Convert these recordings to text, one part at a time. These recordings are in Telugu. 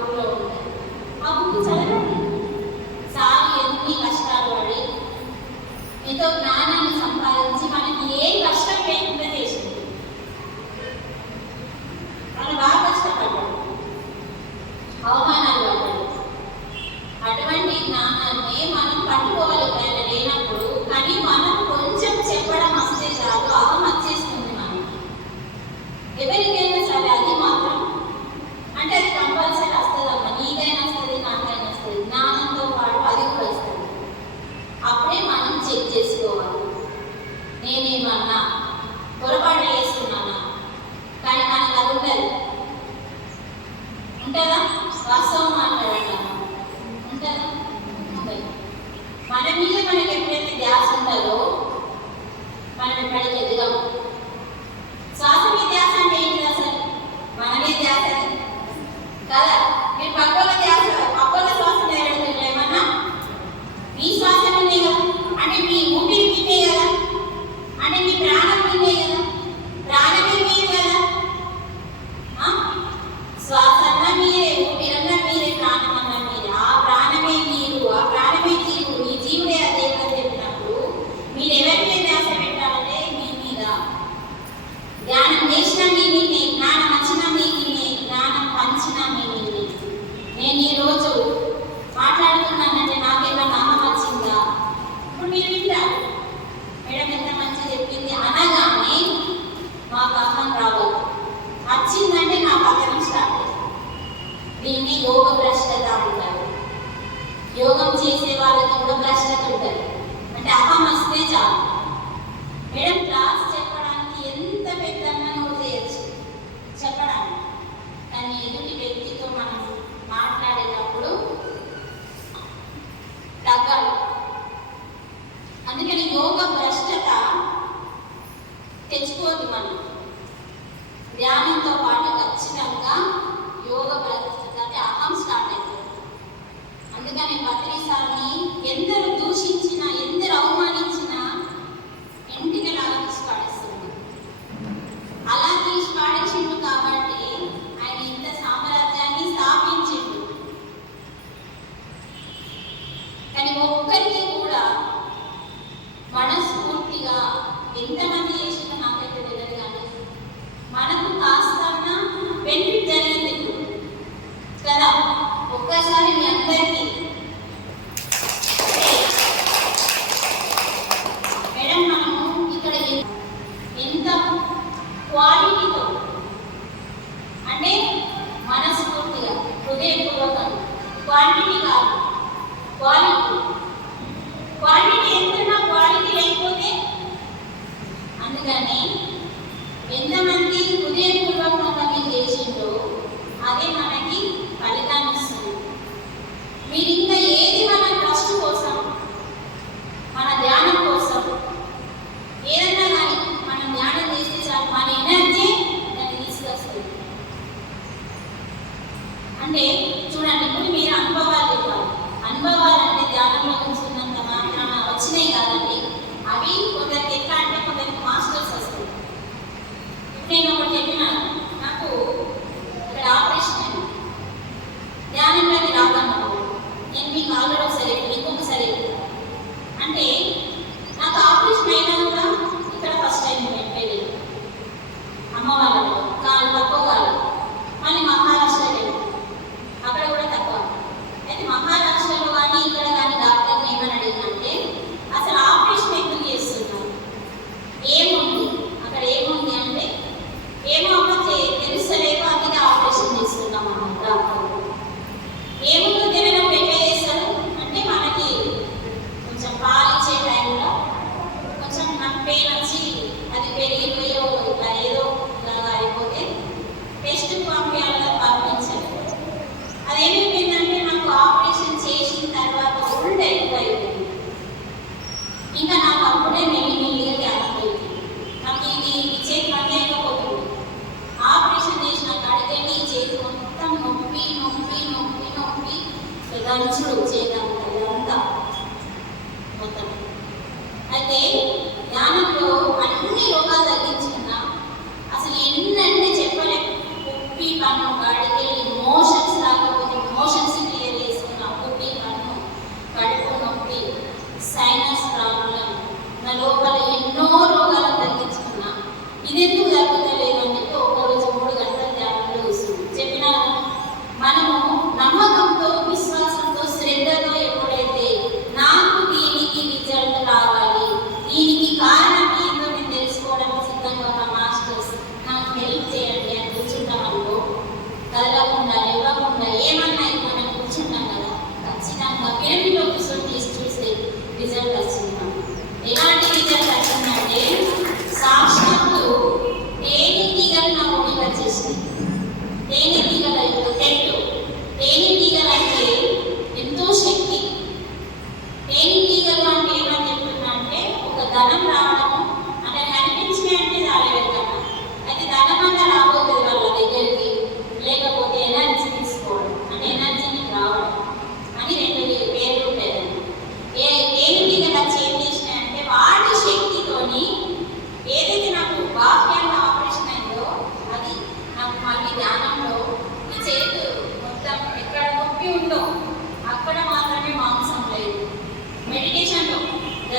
బుక్లో ఉంది. ఎన్ని కష్టాలు పడి ఎంతో జ్ఞానం దీన్ని యోగ భ్రష్టత అంటారు యోగం చేసే వాళ్ళకి కూడా భ్రష్టత ఉంటుంది అంటే అహం వస్తే చాలు మేడం క్లాస్ కాదు. క్వాలిటీ. క్వాలిటీ లేకపోతే ఎంతమంది హృదయపూర్వకంగా మీరు చేసిండో అదే మనకి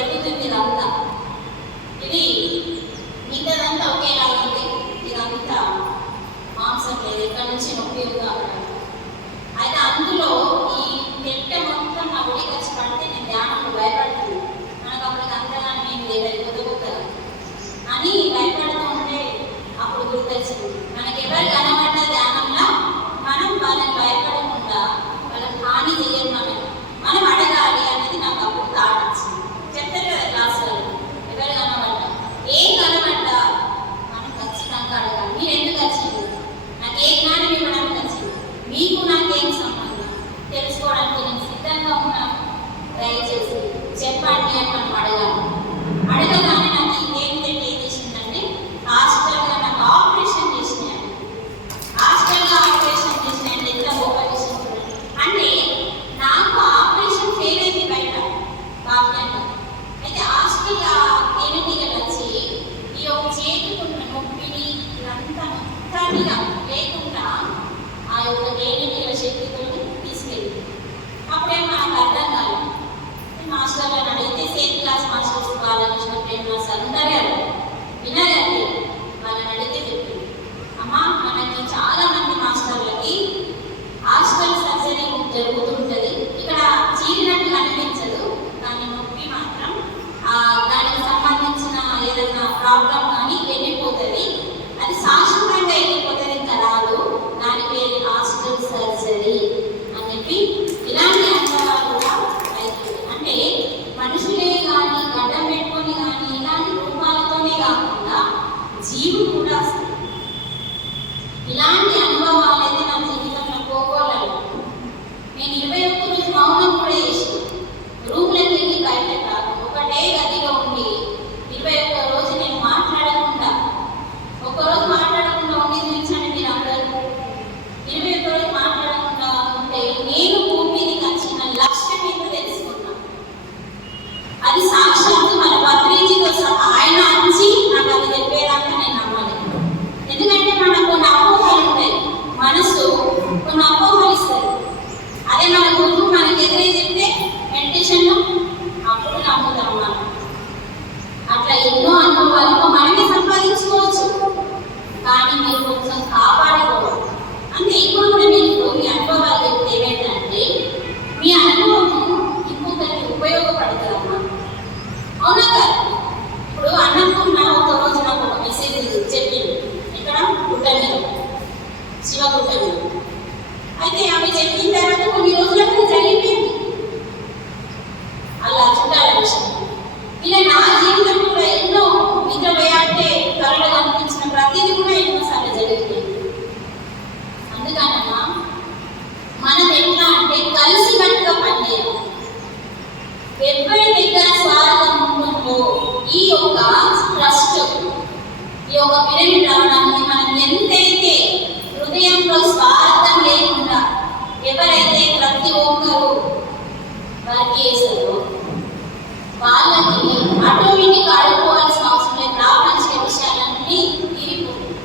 జరుగుతుంది ఇదంతా ఇది మిగతాదంతా ఒకేలా ఉంది. ఇదంతా మాంసం లేదు ఎక్కడి నుంచి నొప్పిగా అయితే అందులో ఈ నెట్ట మొత్తం నా ఒడి ఖర్చు పడితే నేను ధ్యానంలో భయపడుతుంది నాకు అప్పటికి అంతగానే ఏం లేదు కొత్త కొత్తగా అని భయపడుతూ అప్పుడు గుర్తొచ్చింది మనకి ఎవరు ಬೇಡ అప్పుడు నమ్ముతాం అట్లా ఎన్నో ఒక పిరమిడ్ రావడానికి మనం ఎంతైతే హృదయంలో స్వార్థం లేకుండా ఎవరైతే ప్రతి ఒక్కరూ వర్క్ చేశారో వాళ్ళకి ఆటోమేటిక్గా అడుకోవాల్సిన అవసరం లేదు. రావాల్సిన విషయాలన్నీ తీరిపోతుంది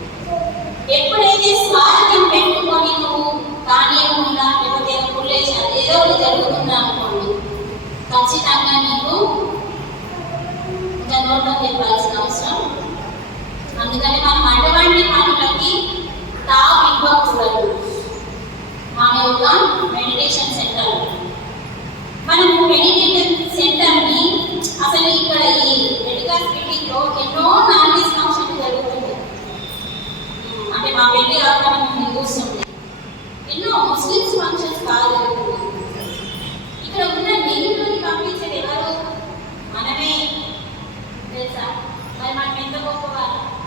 ఎప్పుడైతే స్వార్థం పెట్టుకొని నువ్వు కానీయకుండా లేకపోతే కులేశాలు ఏదో ఒకటి జరుగుతుంది అనుకోండి. ఖచ్చితంగా నీకు ఇంకా నోట్లో తెలిపాల్సిన అవసరం అందుకని మనం అటువంటి పనులకి తావు ఇవ్వకూడదు మన యొక్క మెడిటేషన్ సెంటర్ మనము మెడిటేషన్ సెంటర్ని అసలు ఇక్కడ ఈ మెడికల్ బిల్డింగ్లో ఎన్నో నాన్ డిస్ఫంక్షన్ జరుగుతుంది. అంటే మా వెళ్ళి రావడం చూస్తుంది ఎన్నో ముస్లిమ్స్ ఫంక్షన్స్ బాగా జరుగుతుంది. ఇక్కడ ఉన్న నీళ్ళలోకి పంపించేది ఎవరు? మనమే. తెలుసా? మరి మనం ఎంత గొప్పవారు?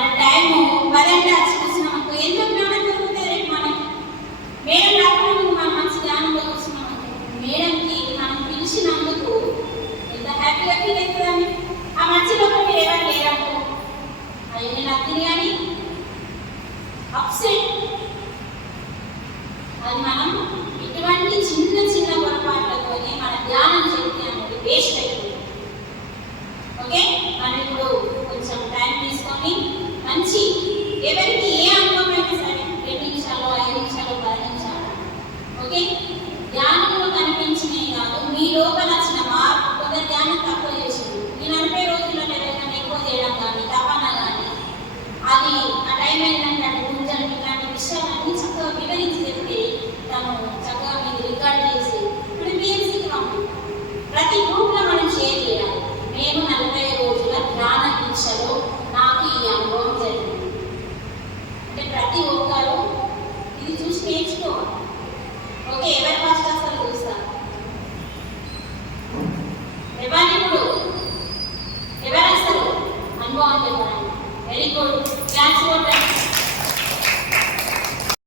time, when I ఓకే ఎవరి అసలు ఎవరు అసలు? అనుభవం చెప్పారు వెరీ గుడ్ క్లాస్ కూడా